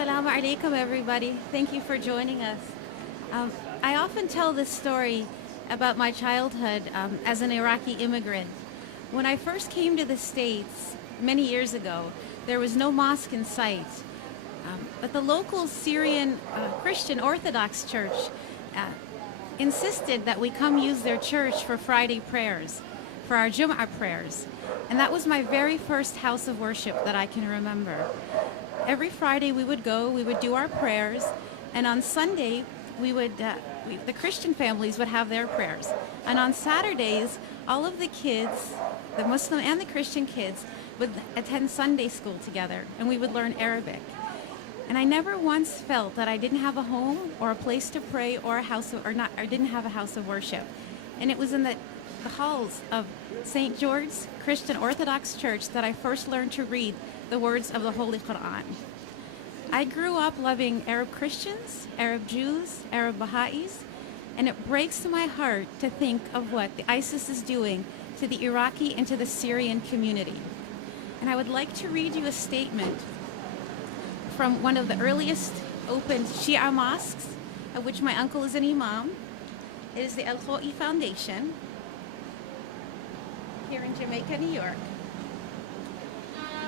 Assalamu alaikum, everybody. Thank you for joining us. I often tell this story about my childhood as an Iraqi immigrant. When I first came to the States many years ago, there was no mosque in sight. But the local Syrian Christian Orthodox church insisted that we come use their church for Friday prayers, for our Jum'ah prayers. And that was my very first house of worship that I can remember. Every Friday we would go, we would do our prayers, and on Sunday the Christian families would have their prayers. And on Saturdays, all of the kids, the Muslim and the Christian kids, would attend Sunday school together, and we would learn Arabic. And I never once felt that I didn't have a home or a place to pray or didn't have a house of worship. And it was in the halls of St. George's Christian Orthodox Church that I first learned to read the words of the Holy Quran. I grew up loving Arab Christians, Arab Jews, Arab Baha'is, and it breaks my heart to think of what the ISIS is doing to the Iraqi and to the Syrian community. And I would like to read you a statement from one of the earliest opened Shia mosques, of which my uncle is an imam. It is the Al-Khoi Foundation here in Jamaica, New York.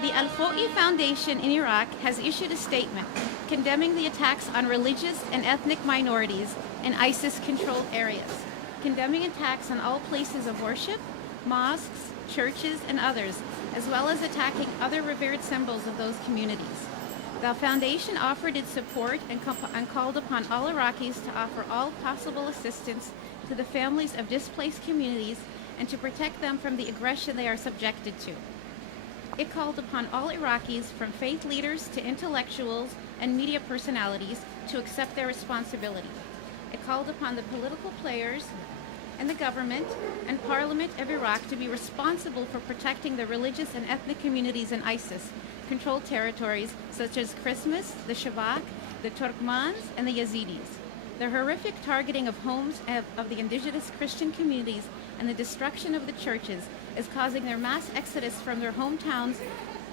The Al-Khoi Foundation in Iraq has issued a statement condemning the attacks on religious and ethnic minorities in ISIS-controlled areas, condemning attacks on all places of worship, mosques, churches, and others, as well as attacking other revered symbols of those communities. The foundation offered its support and called upon all Iraqis to offer all possible assistance to the families of displaced communities and to protect them from the aggression they are subjected to. It called upon all Iraqis, from faith leaders to intellectuals and media personalities, to accept their responsibility. It called upon the political players and the government and parliament of Iraq to be responsible for protecting the religious and ethnic communities in ISIS-controlled territories such as Christmas, the Shabak, the Turkmans, and the Yazidis. The horrific targeting of homes of the indigenous Christian communities and the destruction of the churches is causing their mass exodus from their hometowns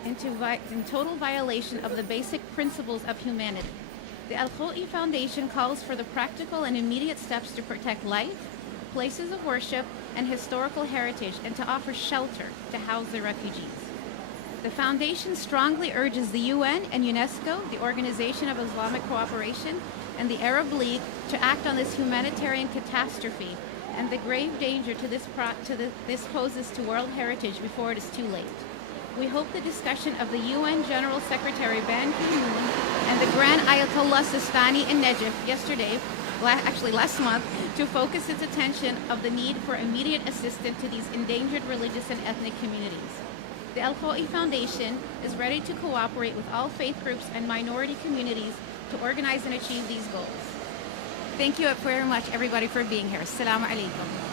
in total violation of the basic principles of humanity. The Al-Khoi Foundation calls for the practical and immediate steps to protect life, places of worship, and historical heritage, and to offer shelter to house the refugees. The foundation strongly urges the UN and UNESCO, the Organization of Islamic Cooperation, and the Arab League to act on this humanitarian catastrophe and the grave danger this poses to world heritage before it is too late. We hope the discussion of the UN General Secretary Ban Ki-moon and the Grand Ayatollah Sistani in Najaf last month, to focus its attention of the need for immediate assistance to these endangered religious and ethnic communities. The Al-Khoi Foundation is ready to cooperate with all faith groups and minority communities to organize and achieve these goals. Thank you very much, everybody, for being here. Assalamu alaikum.